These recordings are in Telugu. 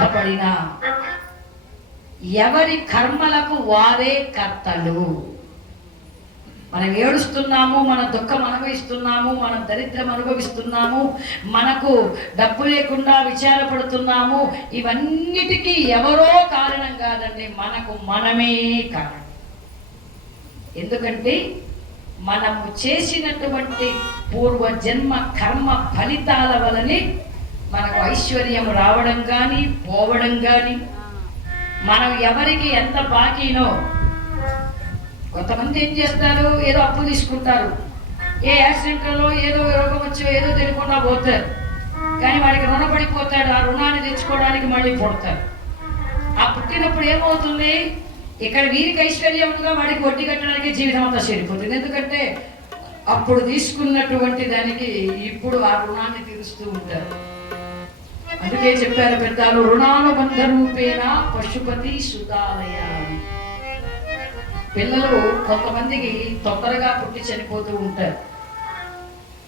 బాధపడినా ఎవరి కర్మలకు వారే కర్తలు. మనం ఏడుస్తున్నాము, మన దుఃఖం అనుభవిస్తున్నాము, మనం దరిద్రం అనుభవిస్తున్నాము, మనకు డబ్బు లేకుండా విచారపడుతున్నాము. ఇవన్నిటికీ ఎవరో కారణం కాదండి, మనకు మనమే కారణం. ఎందుకంటే మనము చేసినటువంటి పూర్వజన్మ కర్మ ఫలితాల వలనే మనకు ఐశ్వర్యం రావడం కానీ పోవడం కానీ, మనం ఎవరికి ఎంత బాకీనో. కొంతమంది ఏం చేస్తారు, ఏదో అప్పు తీసుకుంటారు, ఏ యాక్సిడెంట్లో ఏదో రోగం వచ్చో ఏదో తెలియకుండా పోతారు, కానీ వాడికి రుణపడిపోతాడు. ఆ రుణాన్ని తెచ్చుకోవడానికి మళ్ళీ పుడతారు. ఆ పుట్టినప్పుడు ఏమవుతుంది, ఇక్కడ వీరికి ఐశ్వర్యంగా వాడికి వడ్డీ కట్టడానికి జీవితం అంతా సరిపోతుంది. ఎందుకంటే అప్పుడు తీసుకున్నటువంటి దానికి ఇప్పుడు ఆ రుణాన్ని తీరుస్తూ ఉంటారు. అందుకే చెప్పారు పెద్దలు, రుణానుబంధ రూపేణ పశుపతి సుతాలయ. పిల్లలు కొంతమందికి తొందరగా పుట్టి చనిపోతూ ఉంటారు.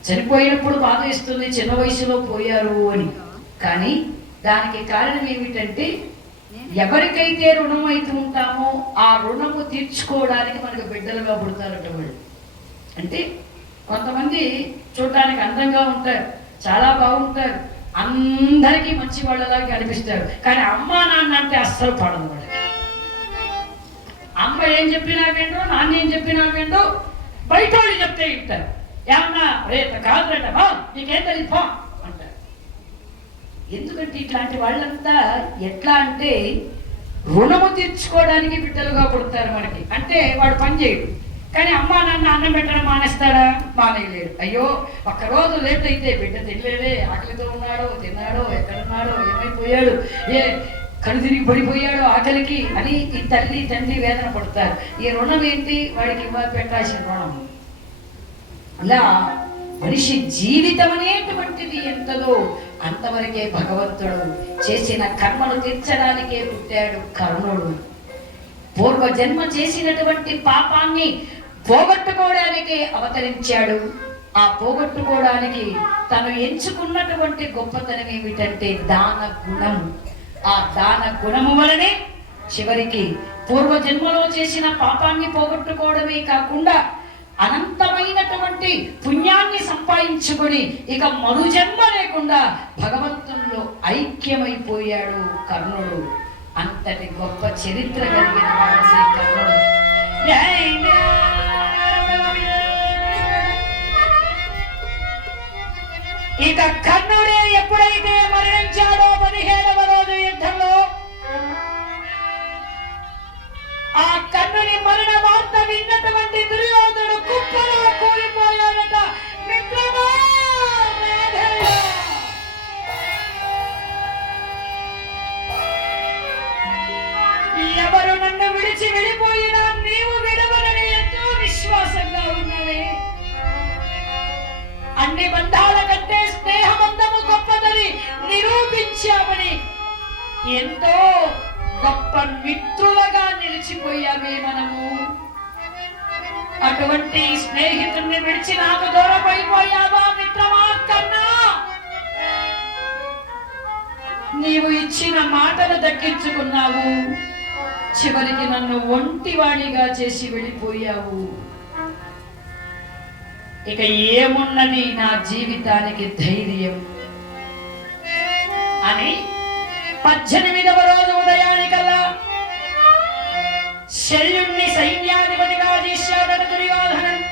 చనిపోయినప్పుడు బాధ ఇస్తుంది, చిన్న వయసులో పోయారు అని. కానీ దానికి కారణం ఏమిటంటే ఎవరికైతే రుణం అయితే ఉంటామో ఆ రుణము తీర్చుకోవడానికి మనకు బిడ్డలుగా పుడతారట వాళ్ళు. అంటే కొంతమంది చూడటానికి అందంగా ఉంటారు, చాలా బాగుంటారు, అందరికీ మంచి వాళ్ళలాగా కనిపిస్తారు, కానీ అమ్మా నాన్న అంటే అస్సలు పడదు వాళ్ళకి. అమ్మ ఏం చెప్పినా విండు, నాన్న ఏం చెప్పినా విండు, బయట వాళ్ళు చెప్తే వింటారు. ఏమన్నా రేపు కాదురట బా నీకేం తెలియదు బా అంటారు. ఎందుకంటే ఇట్లాంటి వాళ్ళంతా ఎట్లా అంటే రుణము తీర్చుకోవడానికి బిడ్డలుగా పుడతారు మనకి. అంటే వాడు పని చేయడు, కానీ అమ్మా నాన్న అన్నం పెట్టడం మానేస్తాడా? మానేయలేడు. అయ్యో ఒక్కరోజు లేట్ అయితే బిడ్డ తినలేదే, ఆకలితో ఉన్నాడో తిన్నాడో ఎక్కడున్నాడో ఏమైపోయాడు, ఏ కళ్ళు తిరిగి పడిపోయాడో ఆకలికి అని ఈ తల్లి తండ్రి వేదన పడతారు. ఈ రుణం ఏంటి, వాడికి పెట్టాల్సిన రుణం. అలా మనిషి జీవితం అనేటువంటిది ఎంతదో అంతవరకే భగవంతుడు చేసిన కర్మలు తీర్చడానికే పుట్టాడు కర్ణుడు. పూర్వజన్మ చేసినటువంటి పాపాన్ని పోగొట్టుకోవడానికి అవతరించాడు. ఆ పోగొట్టుకోవడానికి తను ఎంచుకున్నటువంటి గొప్పతనం ఏమిటంటే దాన గుణం. ఆ దాన గుణము వలనే చివరికి పూర్వజన్మలో చేసిన పాపాన్ని పోగొట్టుకోవడమే కాకుండా అనంతమైనటువంటి పుణ్యాన్ని సంపాదించుకొని ఇక మరుజన్మ లేకుండా భగవంతునిలో ఐక్యమైపోయాడు కర్ణుడు. అంతటి గొప్ప చరిత్ర కలిగిన వాడు కర్ణుడు. ఇక కర్ణుడే ఎప్పుడైతే మరణించాడో 17వ రోజు యుద్ధంలో, ఆ కర్ణుని మరణ వార్త విన్నటువంటి దుర్యోధనుడు కుప్పలో కూలిపోయాడట. మిత్రమా ఎవరు నన్ను విడిచి వెళ్ళిపోయినా నీవు విడవనని ఎంతో విశ్వాసంగా ఉన్నది. అన్ని బంధాల కంటే స్నేహబంధము గొప్పదని నిరూపించామని ఎంతో గొప్ప మిత్రులుగా నిలిచిపోయామే మనము. అటువంటి స్నేహితుడిని విడిచి నాకు దూరమైపోయావా మిత్రమా కన్నా? నీవు ఇచ్చిన మాటను దక్కించుకున్నావు, చివరికి నన్ను ఒంటివాడిగా చేసి వెళ్ళిపోయావు. ఇక ఏమున్నది నా జీవితానికి ధైర్యం అని 18వ రోజు ఉదయానికల్లా శల్యుణ్ణి సైన్యాధిపతిగా చేశాడు దుర్యోధనుడు.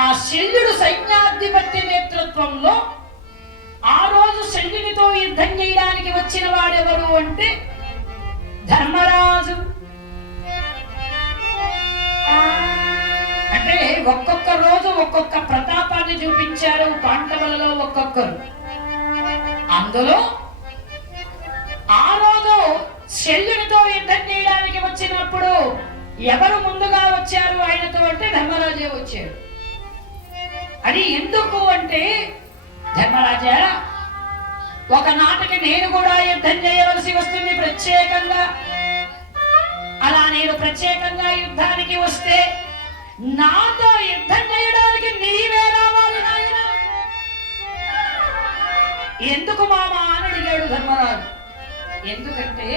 ఆ శల్యుడు సైన్యాధిపతి నేతృత్వంలో ఆ రోజు శల్యునితో యుద్ధం చేయడానికి వచ్చిన వాడెవరు అంటే ధర్మరాజు. అంటే ఒక్కొక్క రోజు ఒక్కొక్క ప్రతాపాన్ని చూపించారు పాండవులలో ఒక్కొక్కరు. అందులో ఆ రోజు శల్యునితో యుద్ధం చేయడానికి వచ్చినప్పుడు ఎవరు ముందుగా వచ్చారు ఆయనతో అంటే ధర్మరాజే వచ్చారు. అది ఎందుకు అంటే, ధర్మరాజా ఒకనాటికి నేను కూడా యుద్ధం చేయవలసి వస్తుంది ప్రత్యేకంగా. అలా నేను ప్రత్యేకంగా యుద్ధానికి వస్తే నాతో యుద్ధం చేయడానికి నీవే రావాలి నాయన. ఎందుకు మామ అని వెళ్ళాడు ధర్మరాజు. ఎందుకంటే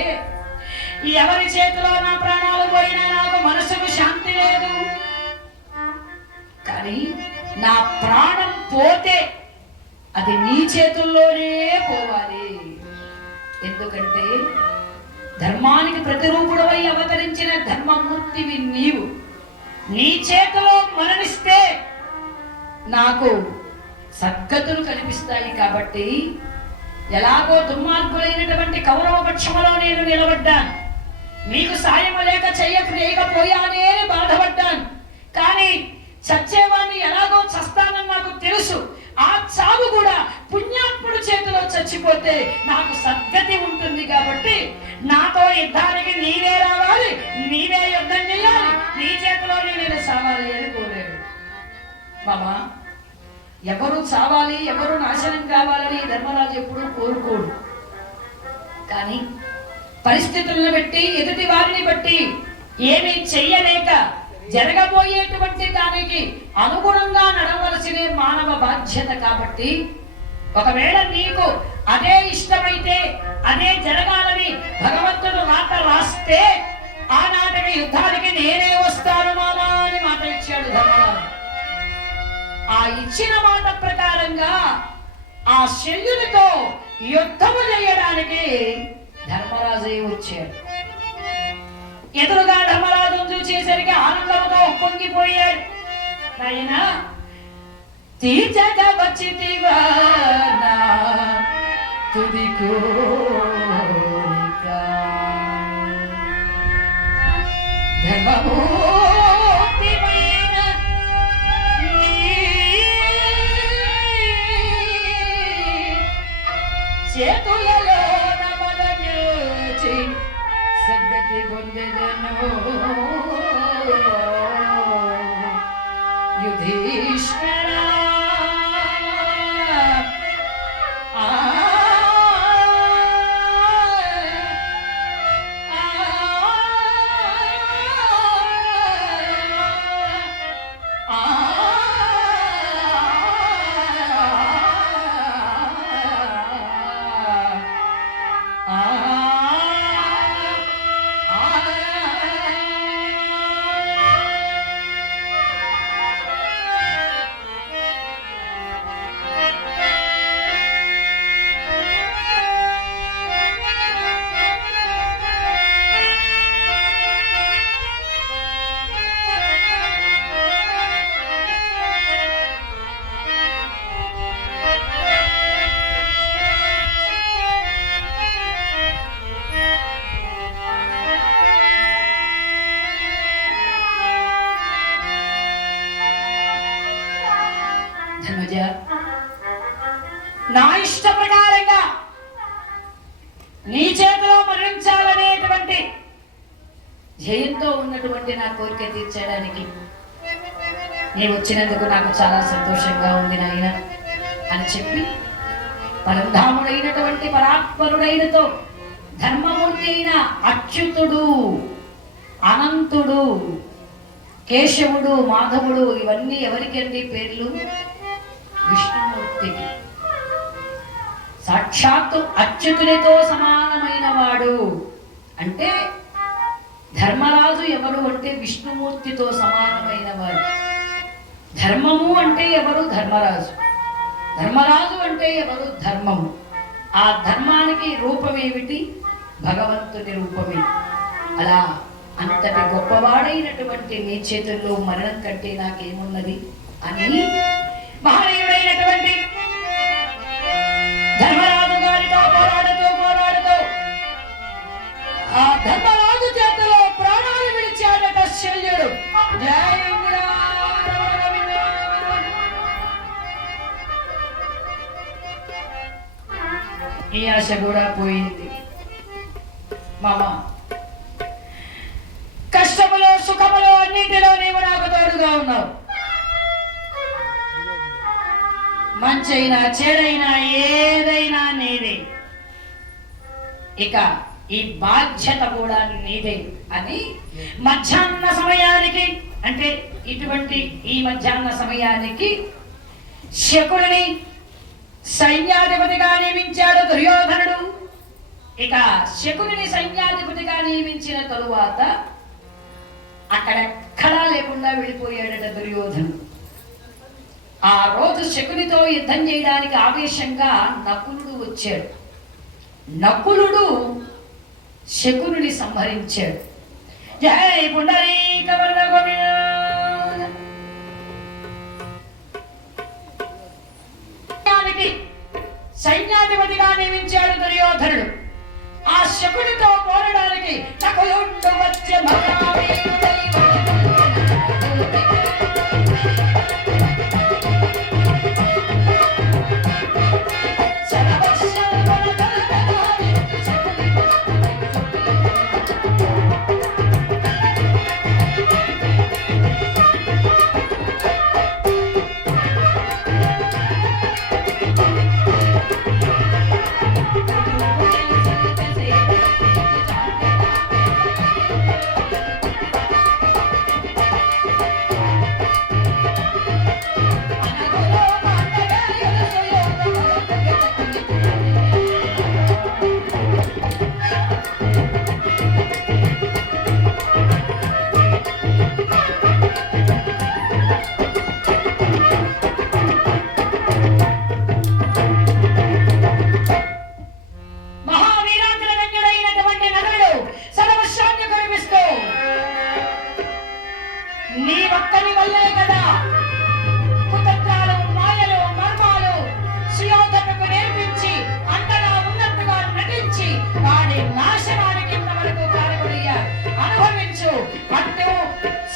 ఎవరి చేతిలో నా ప్రాణాలు పోయినా నాకు మనసుకు శాంతి లేదు, కానీ నా ప్రాణం పోతే అది నీ చేతుల్లోనే పోవాలి. ఎందుకంటే ధర్మానికి ప్రతిరూపుడవై అవతరించిన ధర్మమూర్తివి నీవు. నీ చేతిలో మరణిస్తే నాకు సద్గతులు కనిపిస్తాయి. కాబట్టి ఎలాగో దుర్మార్గులైనటువంటి కౌరవ పక్షములో నేను నిలబడ్డాను, మీకు సాయం లేక చేయకపోయానే బాధపడ్డాను. కానీ చచ్చేవాడిని ఎలాగో చస్తానని నాకు తెలుసు. ఆ చావు కూడా పుణ్యాత్ముడు చేతిలో చచ్చిపోతే నాకు సద్గతి ఉంటుంది. కాబట్టి నాతో యుద్ధానికి నీవే రావాలి, నీవే యుద్ధం చేయాలి, నీ చేతిలోనే నేను సావాలి అని కోరాడు. బాబా, ఎవరు చావాలి, ఎవరు నాశనం కావాలని ధర్మరాజు ఎప్పుడూ కోరుకోడు. కానీ పరిస్థితులను బట్టి, ఎదుటి వారిని బట్టి ఏమీ చెయ్యలేక జరగబోయేటువంటి దానికి అనుగుణంగా నడవలసిన మానవ బాధ్యత. కాబట్టి ఒకవేళ నీకు అదే ఇష్టమైతే, అదే జరగాలని భగవంతుడు మాట రాస్తే ఆనాటికి యుద్ధానికి నేనే వస్తాను మామా అని మాట ఇచ్చాడు ధర్మరాజు. ఆ ఇచ్చిన మాట ప్రకారంగా ఆ శల్యునితో యుద్ధము చేయడానికి ధర్మరాజే వచ్చాడు. ఎదురుగా ధర్మరాజు చూసేసరికి ఆనందంతో పొంగిపోయాడు. నాయనా, తీర్చగా వచ్చితివా నా తుది కోరిక, ధర్మమూర్తిమైన నీ చేతులలో నమలనిల్చి సద్గతి పొందెదను యుధిష్ఠిరా. నా ఇష్ట ప్రకారంగా నీ చేతిలో మరణించాలనేటువంటి ధ్యేయంతో ఉన్నటువంటి నా కోరిక తీర్చడానికి నేను వచ్చినందుకు నాకు చాలా సంతోషంగా ఉంది నాయన అని చెప్పి పరంధాముడైనటువంటి పరాత్పరుడైనతో ధర్మమూర్తి అయిన అచ్యుతుడు, అనంతుడు, కేశవుడు, మాధవుడు ఇవన్నీ ఎవరికండి పేర్లు? విష్ణుమూర్తికి. సాక్షాత్తు అచ్యుతునితో సమానమైన వాడు అంటే ధర్మరాజు ఎవరు అంటే విష్ణుమూర్తితో సమానమైన వాడు. ధర్మము అంటే ఎవరు? ధర్మరాజు. ధర్మరాజు అంటే ఎవరు? ధర్మము. ఆ ధర్మానికి రూపమేమిటి? భగవంతుని రూపమే. అలా అంతటి గొప్పవాడైనటువంటి నీ చేతుల్లో మరణం కంటే నాకేమున్నది అని మహనీయుడైనటువంటి ధర్మరాజు గారితో పోరాడుతూ ఆ ధర్మరాజు చేతిలో ప్రాణాలు విడిచాడట శల్యుడు. ఈ ఆశ కూడా పోయింది. మామ, కష్టములో సుఖములో అన్నింటిలో నీవు నాకు తోడుగా ఉన్నావు. మంచైనా చెడైనా ఏదైనా నీదే, ఇక ఈ బాధ్యత కూడా నీదే అని మధ్యాహ్న సమయానికి అంటే ఇటువంటి ఈ మధ్యాహ్న సమయానికి శకుడిని సైన్యాధిపతిగా నియమించాడు దుర్యోధనుడు. ఇక శకుని సైన్యాధిపతిగా నియమించిన తరువాత అక్కడెక్కడా లేకుండా వెళ్ళిపోయాడట దుర్యోధనుడు. ఆ రోజు శకునితో యుద్ధం చేయడానికి ఆవేశంగా నకులుడు వచ్చాడు. నకులుడు శకుని సంహరించాడు. జై పుండరీక వరద గోవింద. సైన్యాధిపతిగా నియమించాడు దుర్యోధనుడు. ఆ శకునితో పోరాడడానికి నకులుడు వచ్చే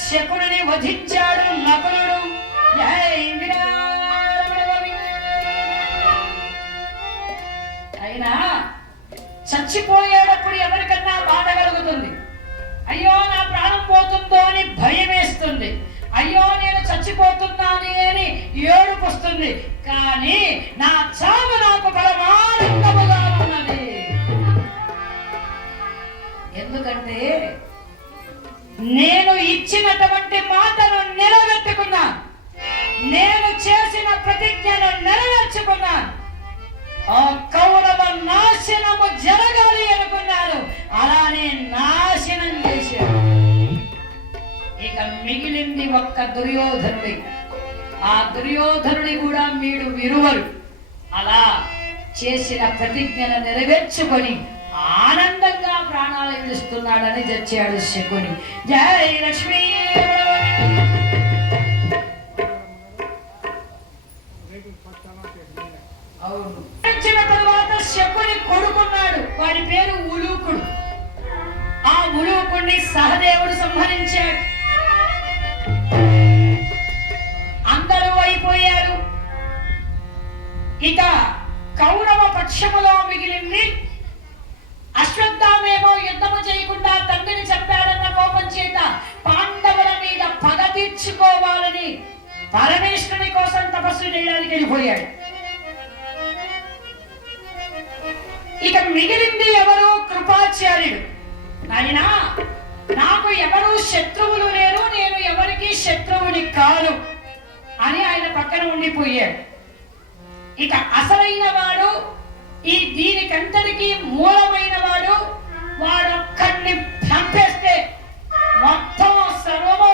శకుని వధించాడు నకులుడు. అయినా చచ్చిపోయేటప్పుడు ఎవరికన్నా బాధ కలుగుతుంది. అయ్యో నా ప్రాణం పోతుందో అని భయం వేస్తుంది. అయ్యో నేను చచ్చిపోతున్నాను అని ఏడుపు వస్తుంది. కానీ నా చావు నాకు పరమానందముగా ఉన్నది. ఎందుకంటే నేను ఇచ్చినటువంటి మాటను నిలబెట్టుకున్నాను. నేను చేసిన ప్రతిజ్ఞను నెరవేర్చుకున్నాను. ఆ కౌరవ నాశనము జరగాలి అనుకున్నాను. అలానే నాశనం చేశాడు. ఇక మిగిలింది ఒక్క దుర్యోధనుడి. ఆ దుర్యోధనుడి కూడా మీరు విరువరు. అలా చేసిన ప్రతిజ్ఞను నెరవేర్చుకొని ఆనందంగా ప్రాణాలు ఇస్తున్నాడని చచ్చాడు శకుని. జై లక్ష్మీ. అవును. వచ్చిన తర్వాత శకుని కొడుకున్నాడు. వాడి పేరు ఉలూకుడు. ఆ ఉలూకుడిని సహదేవుడు సంహరించాడు. అందరూ అయిపోయారు. ఇక కౌరవ పక్షములో మిగిలింది అశ్వత్థామేమో యుద్ధము చేయకుండా తండ్రిని చంపాడన్న కోపం చేత పాండవుల మీద పగ తీర్చుకోవాలని పరమేశ్వరుని కోసం తపస్సు చేయడానికి వెళ్ళిపోయాడు. ఇక మిగిలింది ఎవరు? కృపాచార్యుడు. నాయనా, నాకు ఎవరు శత్రువులు లేరు, నేను ఎవరికి శత్రువుని కాను అని ఆయన పక్కన ఉండిపోయాడు. ఇక అసలైన వాడు, ఈ దీనికంతటికి మూలమైన వాడు, వాడొక్కడిని చంపేస్తే మొత్తం సర్వము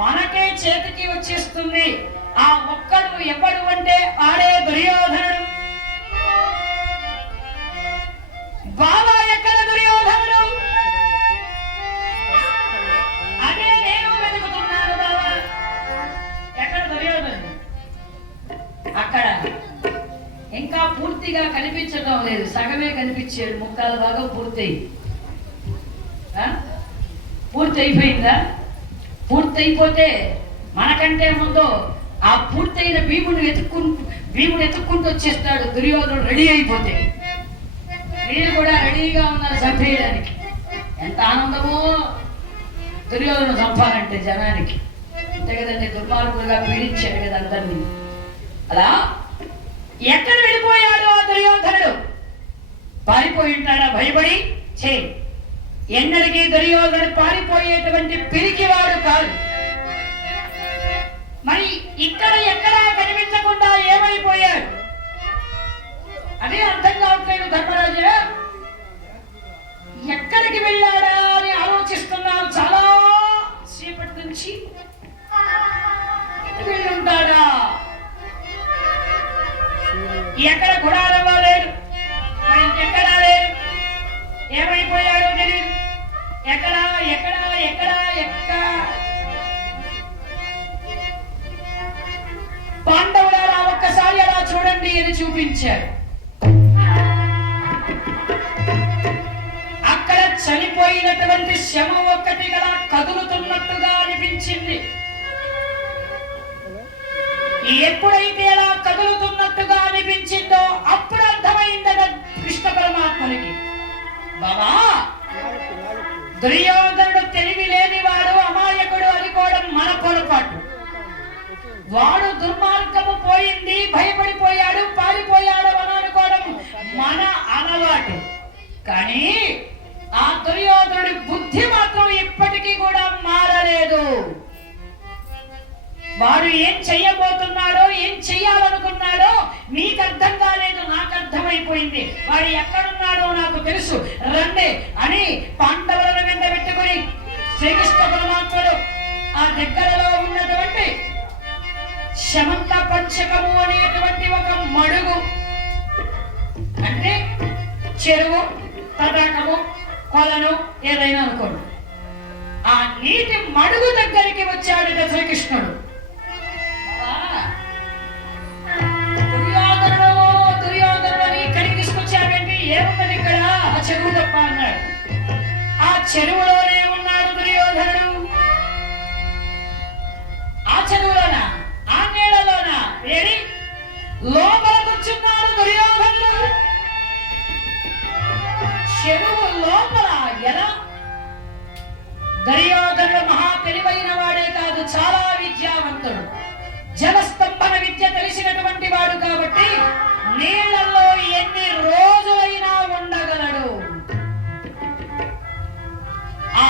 మనకే చేతికి వచ్చేస్తుంది. ఆ ఒక్కడు ఎవడు అంటే ఆడే దుర్యోధనుడు. బాబా ఎక్కడ దుర్యోధనుడు? అదే నేను వెతుకుతున్నాను. బాబా ఎక్కడ దుర్యోధనుడు? అక్కడ ఇంకా పూర్తిగా కనిపించడం లేదు. సగమే కనిపించాడు. ముక్కాల భాగం పూర్తయిపోయిందా? పూర్తయిపోతే మనకంటే ముందు ఆ పూర్తయిన భీముడు ఎత్తుక్కుంటూ వచ్చేస్తాడు. దుర్యోధనుడు రెడీ అయిపోతే వీళ్ళు కూడా రెడీగా ఉన్నారు చంపేయడానికి. ఎంత ఆనందమో దుర్యోధనుడు చంపాలంటే జనానికి. అంతే కదండి, దుర్మార్గులుగా పీడించాడు కదా అందరినీ. అలా ఎక్కడ వెళ్ళిపోయాడు ఆ దుర్యోధనుడు? పారిపోయి ఉంటాడా భయపడి? ఎన్నడికి దుర్యోధనుడు పారిపోయేటువంటి పిరికివాడు కాదు. మరి ఇక్కడ ఎక్కడా కనిపించకుండా ఏమైపోయాడు? అదే అర్థం కావట్లేదు ధర్మరాజా. ఎక్కడికి వెళ్ళాడా అని ఆలోచిస్తున్నాను చాలా సేపటి నుంచి. వెళ్ళుంటాడా? ఎక్కడ గుడారవ్వ లేడు, ఎక్కడా లేడు, ఏమైపోయాడో తెలియదు. ఎక్కడా ఎక్కడా ఎక్కడా ఎక్క పాండవులారా ఒక్కసారి అలా చూడండి అని చూపించాడు. అక్కడ చనిపోయినటువంటి శవం ఒక్కటి గలా కదులుతున్నట్టుగా అనిపించింది. ఎప్పుడైతే అలా కదులుతున్నట్టుగా అనిపించిందో అప్పుడు అర్థమైందట కృష్ణ పరమాత్మనికి. బాబా, దుర్యోధనుడు తెలివి లేనివాడు, అమాయకుడు అనుకోవడం మన పొరపాటు. వాడు దుర్మార్గము పోయింది, భయపడిపోయాడు, పారిపోయాడు అని అనుకోవడం మన అలవాటు. కానీ ఆ దుర్యోధనుడి బుద్ధి మాత్రం ఇప్పటికీ కూడా మారలేదు. వాడు ఏం చెయ్యబోతున్నాడో, ఏం చెయ్యాలనుకున్నాడో మీకు అర్థం కాలేదు, నాకు అర్థమైపోయింది. వాడు ఎక్కడున్నాడో నాకు తెలుసు, రండి అని పాండవులను వెంట పెట్టుకుని శ్రీకృష్ణ పరమాత్ముడు ఆ దగ్గరలో ఉన్నటువంటి శమంత పంచకము అనేటువంటి ఒక మడుగు, అంటే చెరువు, తటాకము, కొలను ఏదైనా అనుకోండి, ఆ నీటి మడుగు దగ్గరికి వచ్చాడు శ్రీకృష్ణుడు. దుర్యోధనుడు అని ఇక్కడికి తీసుకొచ్చాడంటే ఏమున్నది ఇక్కడ? ఆ చెరువు తప్ప అన్నాడు. ఆ చెరువులోనే ఉన్నాడు దుర్యోధనుడు. ఆ చెరువులోనా, ఆ నీళ్ళలోనా? ఏడి లోపల కూర్చున్నాడు దుర్యోధనుడు. చెరువు లోపల ఎలా? దుర్యోధనుడు మహా తెలివైన వాడే కాదు, చాలా విద్యావంతుడు. జలస్తంభన విద్య తెలిసినటువంటి వాడు కాబట్టి నీళ్లలో ఎన్ని రోజులైనా ఉండగలడు. ఆ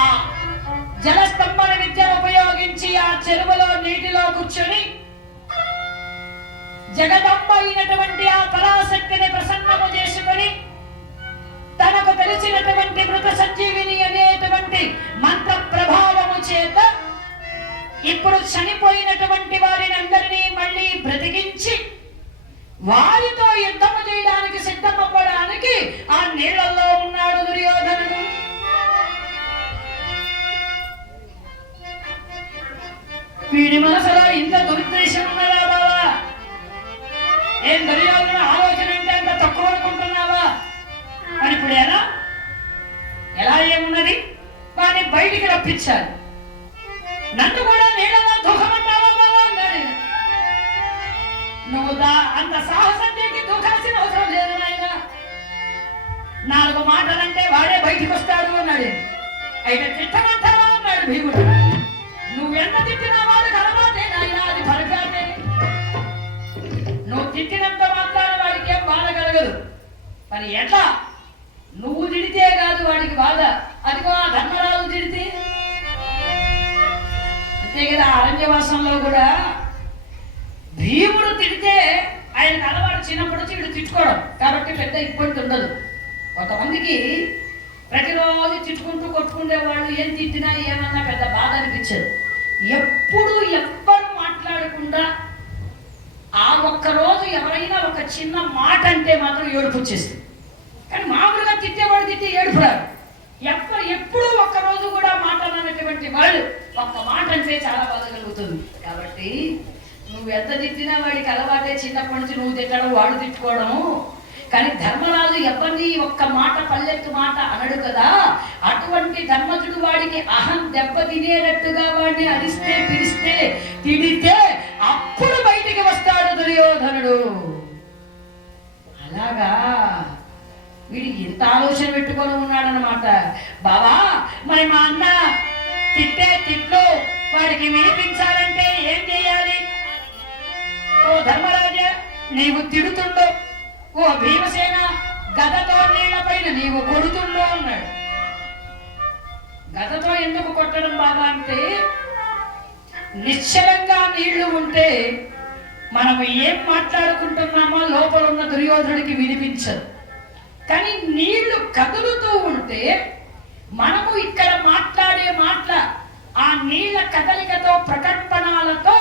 జలస్తంభన విద్యను ఉపయోగించి ఆ చెరువులో నీటిలో కూర్చొని జగదంబ అయినటువంటి ఆ పరాశక్తిని ప్రసన్నము చేసుకొని తనకు తెలిసినటువంటి మృత సంజీవిని అనేటువంటి మంత్ర ప్రభావము చేత ఇప్పుడు చనిపోయినటువంటి వారిని అందరినీ మళ్ళీ బ్రతికించి వారితో యుద్ధము చేయడానికి సిద్ధమవ్వడానికి ఆ నీళ్లలో ఉన్నాడు దుర్యోధనుడు. వీడి మనసులో ఇంత దురుద్దేశం ఉన్నదా బావా? ఏం దుర్యోధన ఆలోచన అంటే అంత తక్కువ అనుకుంటున్నావా? మరి ఇప్పుడు ఎలా ఏమున్నది? వాడిని బయటికి రప్పించాలి. నన్ను కూడా నీళ్ళలో దూకమంటావా బావా అన్నాడు. నువ్వు అంత సాహసం చేసి దూకాల్సిన అవసరం లేదు నాయన. 4 మాటలంటే వాడే బయటికి వస్తాడు అన్నాడు. అయితే తిట్టమంటావా అన్నాడు భీముడు. నువ్వెంత తిట్టినా వాడికి అలవాటే నాయన, అది పరిపాటే. నువ్వు తిట్టినంత మాత్రాన వాడికి ఏం బాధ కలగదు. మరి ఎట్లా? నువ్వు తిడితే కాదు వాడికి బాధ, అదిగో ఆ ధర్మరాజు తిడితే అంతే కదా. అరణ్యవాసంలో కూడా భీముడు తిడితే ఆయనకు అలవాటు, చిన్నప్పటి నుంచి వీడు తిట్టుకోవడం కాబట్టి పెద్ద ఇబ్బంది ఉండదు. కొంతమందికి ప్రతిరోజు తిట్టుకుంటూ కొట్టుకునే వాళ్ళు ఏం తిట్టినా ఏమన్నా పెద్ద బాధ అనిపించదు. ఎప్పుడు ఎవ్వరు మాట్లాడకుండా ఆ ఒక్కరోజు ఎవరైనా ఒక చిన్న మాట అంటే మాత్రం ఏడుపు వచ్చేస్తుంది. కానీ మామూలుగా తిట్టేవాడు తిట్టి ఏడుపు రాదు. ఎప్పుడు ఒక్కరోజు కూడా మాట్లాడినటువంటి వాళ్ళు ఒక్క మాట అంటే చాలా బాధ కలుగుతుంది. కాబట్టి నువ్వు ఎంత తిట్టినా వాడికి అలవాటే, చిన్నప్పటి నుంచి నువ్వు తిట్టడం వాడు తిట్టుకోవడము. కానీ ధర్మరాజు ఎవరిని ఒక్క మాట పల్లెత్తు మాట అనడు కదా. అటువంటి ధర్మజుడు వాడికి అహం దెబ్బ తినేటట్టుగా వాడిని అరిస్తే, పిలిస్తే, తిడితే అప్పుడు బయటికి వస్తాడు దుర్యోధనుడు. అలాగా వీడు ఇంత ఆలోచన పెట్టుకొని ఉన్నాడనమాట. బావా, మరి మా అన్న తిట్టే తిట్లు వాడికి వినిపించాలంటే ఏం చేయాలి? ఓ ధర్మరాజా, నీవు తిడుతుండో, ఓ భీమసేన గదతో నీళ్ల పైన నీవు కొడుతుండో అన్నాడు. గదతో ఎందుకు కొట్టడం బాబా అంటే, నిశ్చలంగా నీళ్లు ఉంటే మనము ఏం మాట్లాడుకుంటున్నామో లోపల ఉన్న దుర్యోధనుడికి వినిపించదు. కానీ నీళ్లు కదులుతూ ఉంటే మనము ఇక్కడ మాట్లాడే మాటల ఆ నీళ్ల కదలికతో ప్రకంపనాలతో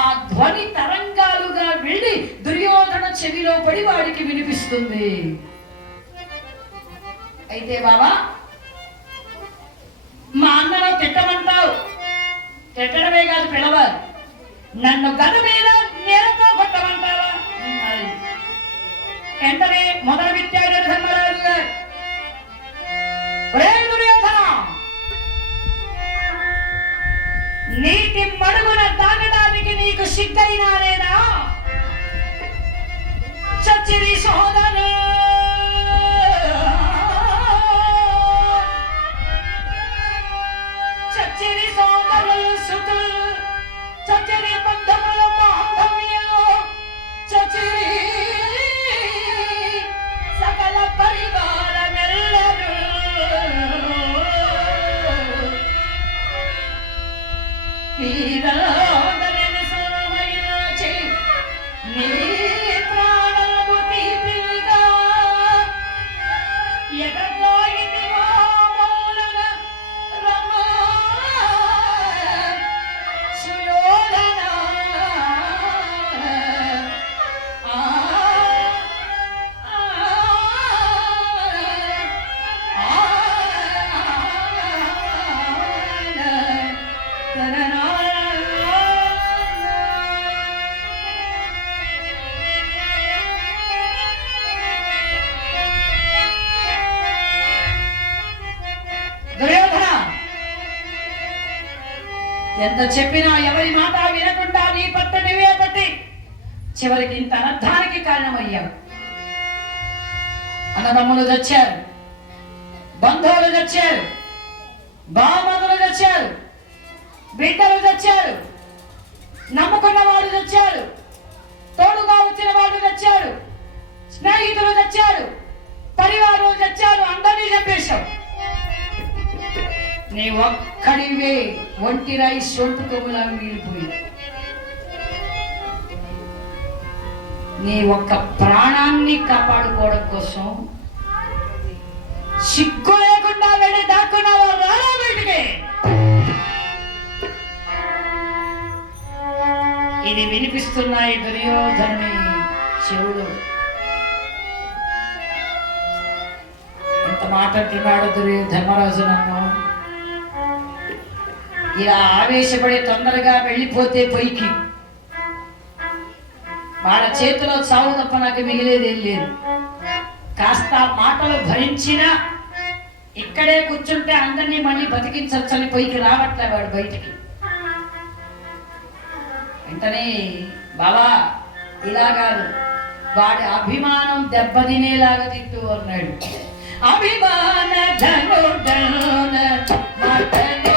ఆ ధ్వని తరంగాలుగా వెళ్ళి దుర్యోధన చెవిలో పడి వాడికి వినిపిస్తుంది. అయితే బాబా మా అన్నలో తిట్టమంటావు, తిట్టడమే కాదు పిలవాలి, నన్ను గద మీద నేలతో కొట్టమంటావా? వెంటనే మొదలు పెట్టాడు ధర్మరాజు గారు. నీటి మడుగున తాగడానికి నీకు సిగ్గైనా లేదా? చచ్చిరి సోదర చచ్చిరి సోదరులు సుతులు చచ్చిరి బంధములు బాంధవ్యులు చచ్చిరి సకల పరివారమెల్లరూ వీరాదరని సోమైన చే నీ ప్రాణము తీపిగా ఎదగోయిని వామోలన రమా సుయోధన ఎంత చెప్పినా ఎవరి మాట వినకుండా నీ పట్ట నీవే పట్టి చివరికి ఇంత అనర్థానికి కారణమయ్యావు. అన్నదమ్ములు తెచ్చారు, బంధువులు తెచ్చారు, బామదులు తెచ్చారు, బిడ్డలు తెచ్చారు, నమ్ముకున్న వాళ్ళు తెచ్చారు, తోడుగా వచ్చిన వాళ్ళు తెచ్చారు, స్నేహితులు తెచ్చారు, పరివారం తెచ్చారు, అందరినీ చెప్పేశావు. నీ ఒక్కడివే ఒంటిరాయి సొంటు కొమ్ములా మిగిలిపోయి నీ ఒక్క ప్రాణాన్ని కాపాడుకోవడం కోసం సిగ్గు లేకుండా వెళ్ళి దాక్కున్నావు. రారా బయటికి. ఇది వినిపిస్తున్నాయి దుర్యోధనుని చెవులు. ఎంత మాట్లాడుతున్నాడు ధర్మరాజు, నన్ను ఇలా ఆవేశపడి తొందరగా వెళ్ళిపోతే పొయ్యికి వాళ్ళ చేతిలో చావు తప్ప నాకు మిగిలేదేం లేదు. కాస్త మాటలు భరించినా ఇక్కడే కూర్చుంటే అందరినీ మళ్ళీ బతికించచ్చని పొయ్యికి రావట్లే వాడు బయటికి. వెంటనే బాబా ఇలా కాదు, వాడి అభిమానం దెబ్బతినేలాగా తిట్టు అన్నాడు. అభిమాన ధనుడన మాటనే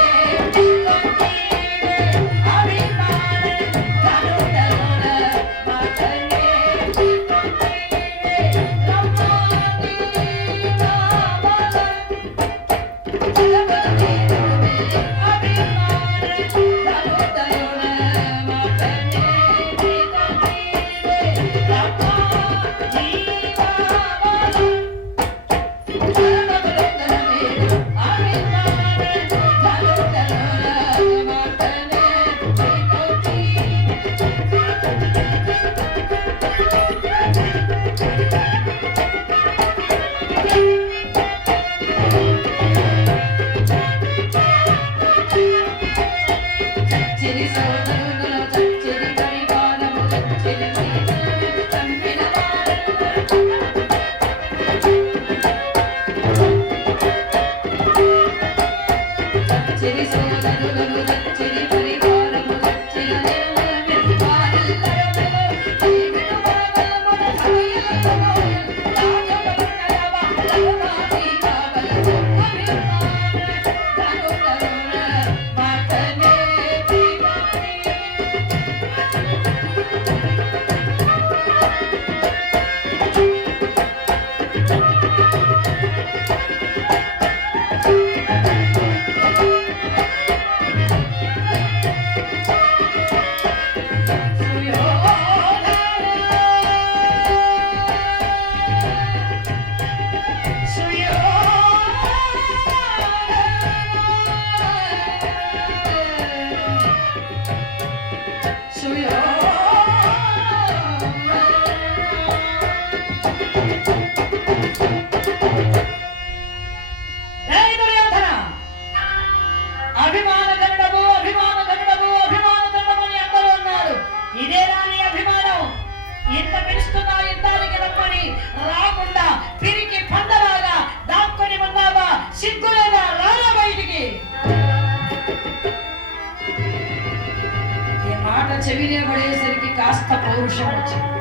మాట చెవినే పడేసరికి కాస్త పౌరుషం వచ్చింది.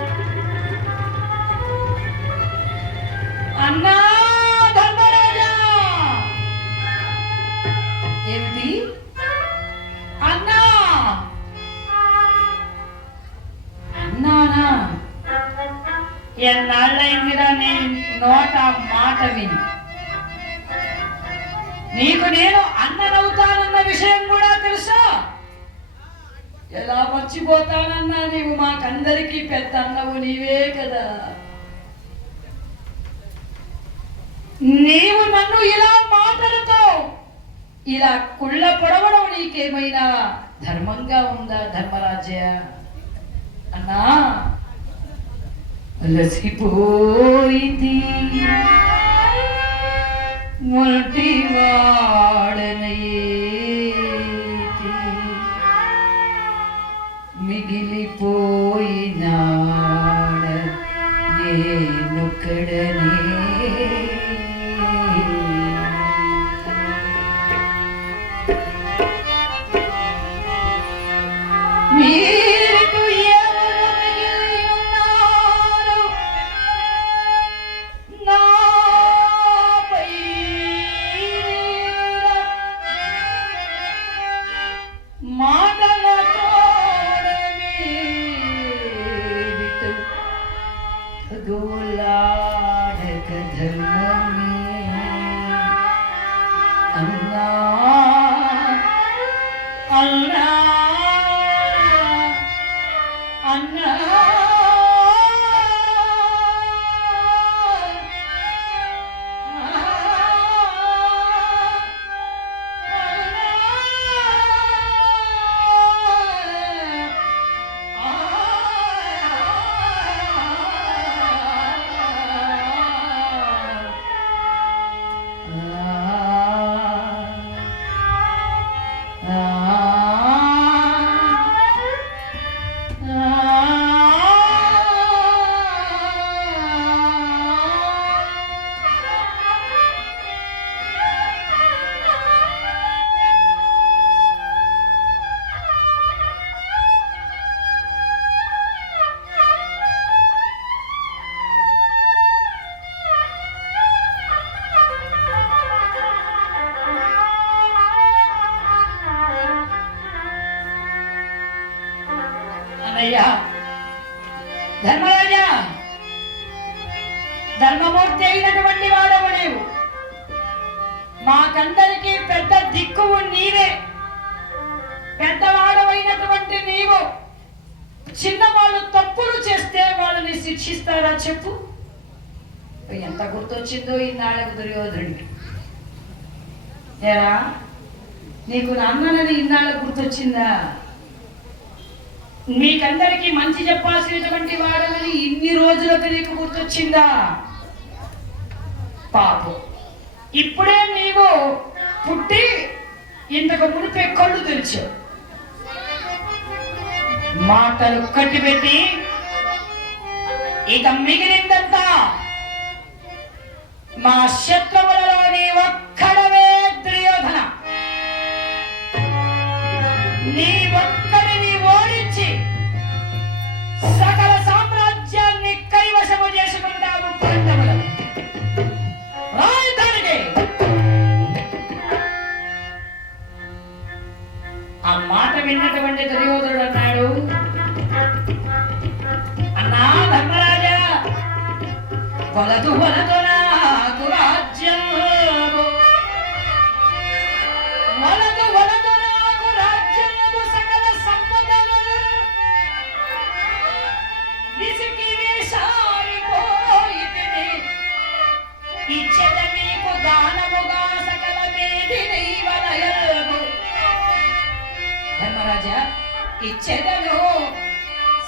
అన్నా ధర్మరాజా! ఏమిటి అన్నా? అన్నానా? ఎన్నాళ్ళైందిరా నీ నోట మాట విని. నీకు నేను అన్ననవుతానన్న విషయం కూడా తెలుసా? ఎలా మర్చిపోతానన్నా, నీవు మాకందరికీ పెద్ద అన్నవు నీవే కదా. నీవు నన్ను ఇలా మాటలతో ఇలా కుళ్ళ పొడవడం నీకేమైనా ధర్మంగా ఉందా ధర్మరాజ్య? అన్నా, అలసిపోయితి మొదటి వాడనయేతి మిగిలిపోయినాడ నేనొక్కడనే. మీకు ఎవరు మిగిలి ఉన్నారు నాపై? మాటలతోడమేవిటు గోలాడక ధర్మమే. అన్నా అన్నా అన్నా అన్నయ్యా ధర్మరాజా, ధర్మమూర్తి అయినటువంటి వాడవు నీవు. మాకందరికీ పెద్ద దిక్కువు నీవే. పెద్దవాడవైనటువంటి నీవు చిన్నవాళ్ళు తప్పులు చేస్తే వాళ్ళని శిక్షిస్తారా చెప్పు? ఎంత గుర్తొచ్చిందో ఇన్నాళ్ళకు దుర్యోధనుడికి. ఏరా, నీకు నాన్నని ఇన్నాళ్ళకు గుర్తొచ్చిందా? మీకందరికీ మంచి చెప్పాల్సినటువంటి వాడని ఇన్ని రోజులకు నీకు గుర్తొచ్చిందా? పాపం, ఇప్పుడే నీవు పుట్టి ఇంతకు మునిపే కళ్ళు తెరిచావు. మాటలు కట్టిపెట్టి ఇక మిగిలిందంతా మా శత్రువులలో నీ ఒక్కడవే దుర్యోధన. నీ ఒక్కడిని ఓడించి సకల సామ్రాజ్యాన్ని కైవశము చేసుకుంటాము. పాండవులు రాజధానికి. ఆ మాట విన్నటువంటి దుర్యోధనుడు అన్నాడు, అన్నా ధర్మరాజా, వలదు వలదు నాకు రాజ్యం, వలదు వలదు నాకు రాజ్యము సకల సంపదలు విసికి వేసారిపోయితిని. ఇచ్చెద మీకు దానముగా సకల మేదిని వలయము. ధర్మరాజా, ఇచ్చెదను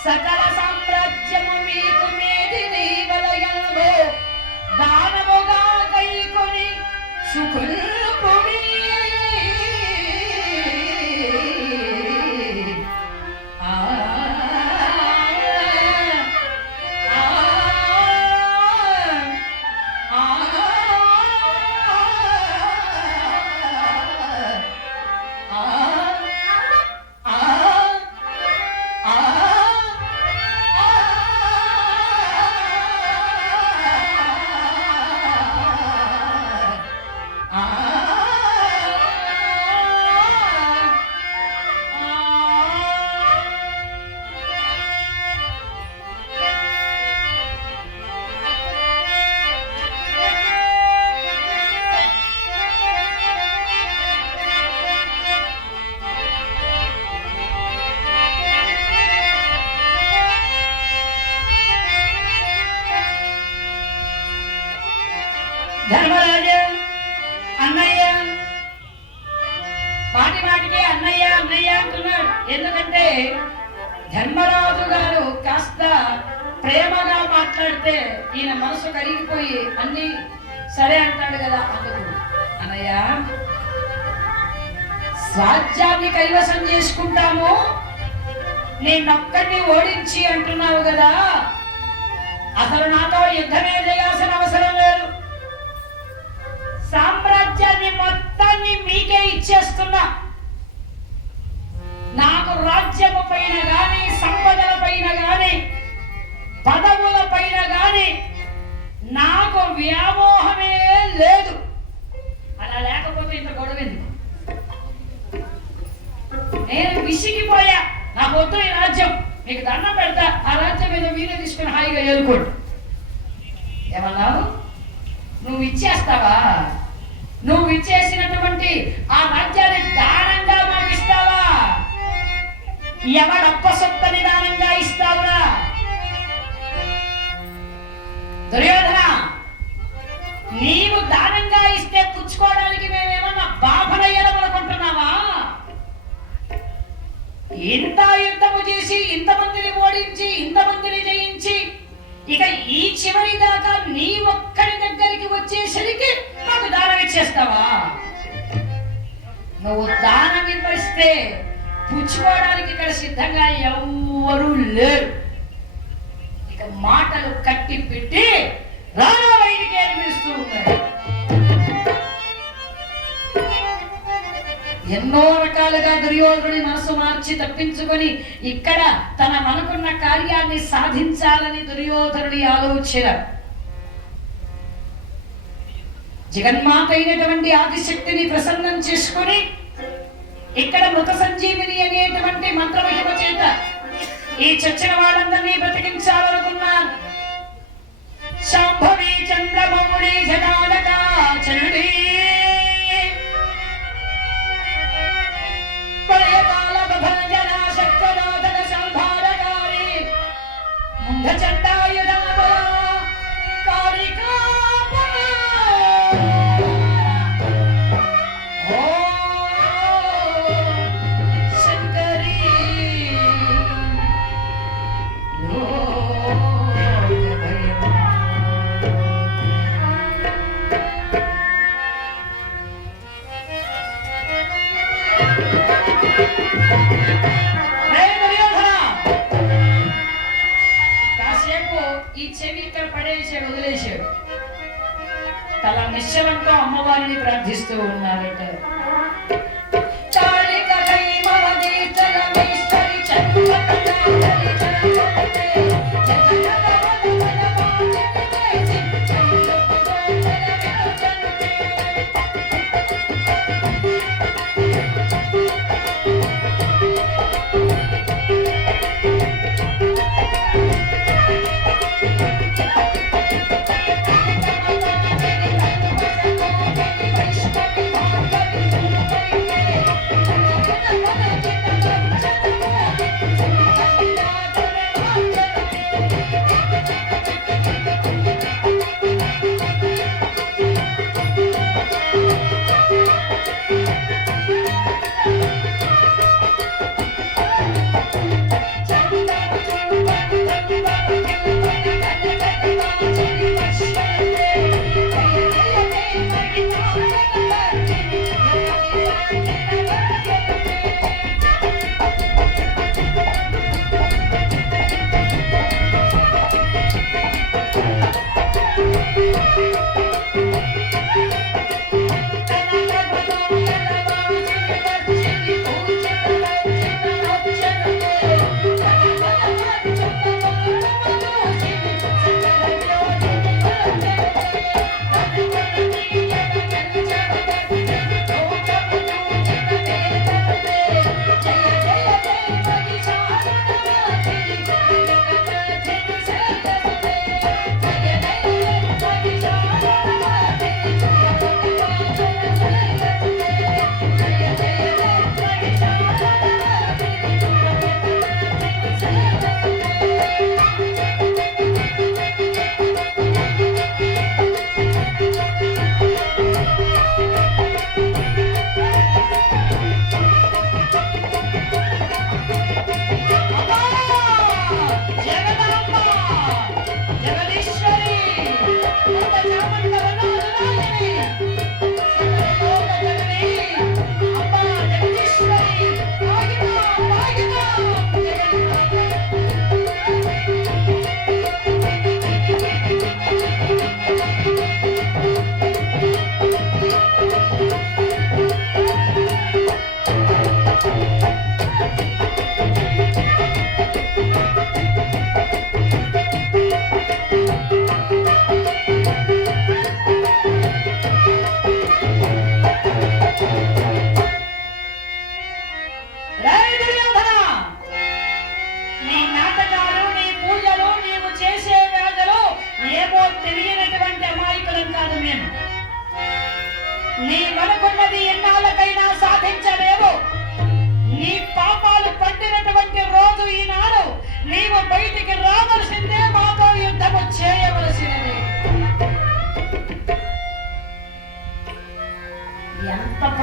సకల సామ్రాజ్యము మీకు మేదిని వలయము. దానముగా కైకొని సుఖుల్పుడి. ధర్మరాజు గారు కాస్త ప్రేమగా మాట్లాడితే ఈయన మనసు కరిగిపోయి అన్ని సరే అంటాడు కదా. అందుకు అన్నయ్య స్వాధ్యాన్ని కైవసం చేసుకుంటాము, నేనొక్కడిని ఓడించి అంటున్నావు కదా, అసలు నాతో యుద్ధమే చేయాల్సిన అవసరం లేదు, సామ్రాజ్యాన్ని మొత్తాన్ని మీకే ఇచ్చేస్తున్నా, నాకు రాజ్యము పైన గాని సంపదల పైన గాని పదవుల పైన గాని నాకు వ్యామోహమే లేదు. అలా లేకపోతే ఇంత గొడవ ఎందుకు? నేను విసిగిపోయా, నాకు వద్దు ఈ రాజ్యం, మీకు దండం పెడతా, ఆ రాజ్యం మీద మీరే తీసుకుని హాయిగా ఏలుకోండి. ఏమన్నావు? నువ్వు ఇచ్చేస్తావా? నువ్వు ఇచ్చేసినటువంటి ఆ రాజ్యాన్ని దానంగా మాకు ఇస్తావా? ఎవడప్ప సొత్తని దానంగా ఇస్తావురా? దుర్యోధన, నీవు దానంగా ఇస్తే పుచ్చుకోవడానికి మేమేమన్నా బాభనయ్యాలనుకుంటున్నావా? ఇంత యుద్ధము చేసి ఇంతమందిని ఓడించి ఇంతమందిని జయించి ఇక ఈ చివరి దాకా నీ ఒక్కడి దగ్గరికి వచ్చేసరికి నాకు దానం ఇచ్చేస్తావా? నువ్వు దానం ఇవ్వస్తే పుచ్చుకోవడానికి ఇక్కడ సిద్ధంగా ఎవ్వరూ లేరు. ఇక మాటలు కట్టి పెట్టి రానా బయటికి అనిపిస్తూ ఉన్నారు. ఎన్నో రకాలుగా దుర్యోధనుడి మనసు మార్చి తప్పించుకొని ఇక్కడ తన మనకున్న కార్యాన్ని సాధించాలని దుర్యోధనుడి ఆలోచన. జగన్మాత అయినటువంటి ఆదిశక్తిని ప్రసన్నం చేసుకొని ఇక్కడ మృత సంజీవిని అనేటువంటి మంత్రమహిమ చేత ఈ చచ్చిన వాళ్ళందరినీ బ్రతికించాలనుకున్నాను. శాంభవి చంద్రమౌళి జగాలక చరుడి ప్రళయకాల భంజన శక్తనాథన సంభారకారి ముండ చండాయుధమ కారికా కాసేపు ఈ చెవి ఇక్కడ పడేసాడు, వదిలేశాడు. తల నిశ్చలంతో అమ్మవారిని ప్రార్థిస్తూ ఉన్నారట.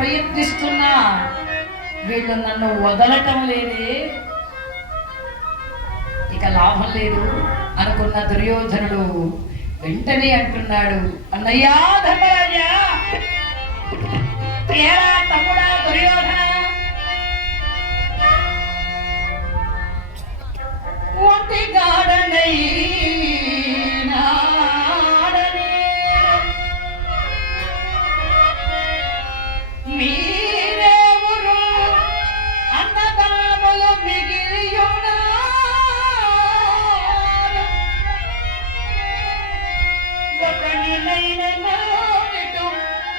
ప్రయత్నిస్తున్నా వీళ్ళు నన్ను వదలటం లేదే, ఇక లాభం లేదు అనుకున్న దుర్యోధనుడు వెంటనే అంటున్నాడు, అన్నయ్యా ధర్మరాజా, ఏరా తమ్ముడా దుర్యోధన, ఒంటిగాడనై మీరెవరు అన్నదాములు మిగిలియునా, ఒకనినైన నాటిటు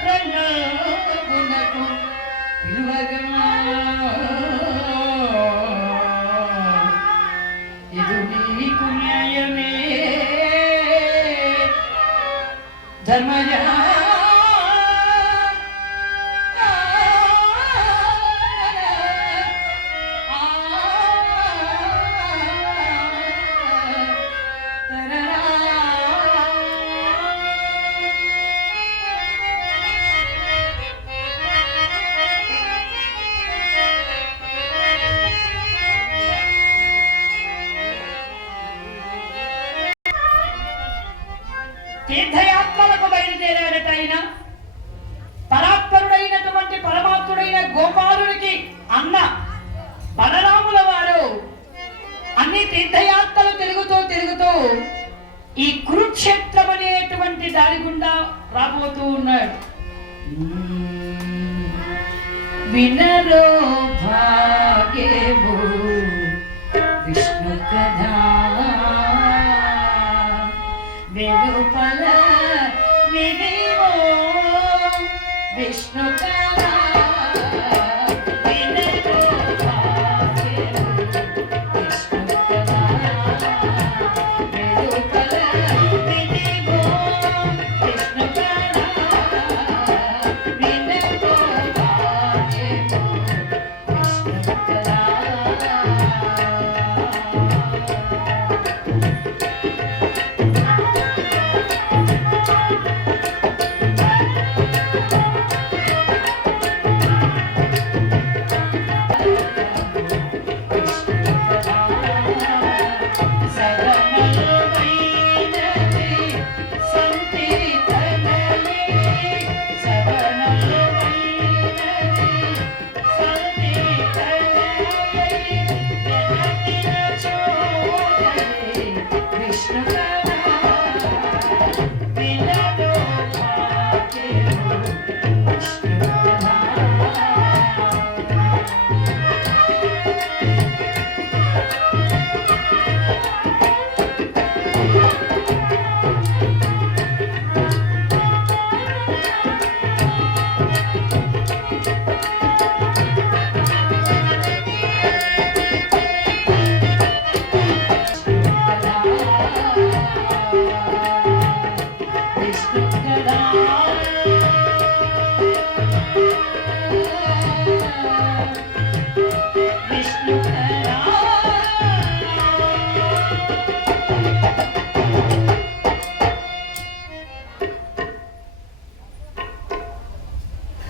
రంగునకు పిలువగా, ఇది నీకు న్యాయమే ధర్మజా. తీర్థయాత్రలకు బయలుదేరాడట ఆయన. పరాత్పరుడైనటువంటి పరమాత్ముడైన గోపాలుడికి అన్న బలరాముల వారు అన్ని తీర్థయాత్రలు తిరుగుతూ ఈ కురుక్షేత్రం అనేటువంటి దారి గుండా రాబోతూ ఉన్నాడు. వినరో భాగ్యము విష్ణు కథా, వెలుపల వినివో విష్ణు కథ.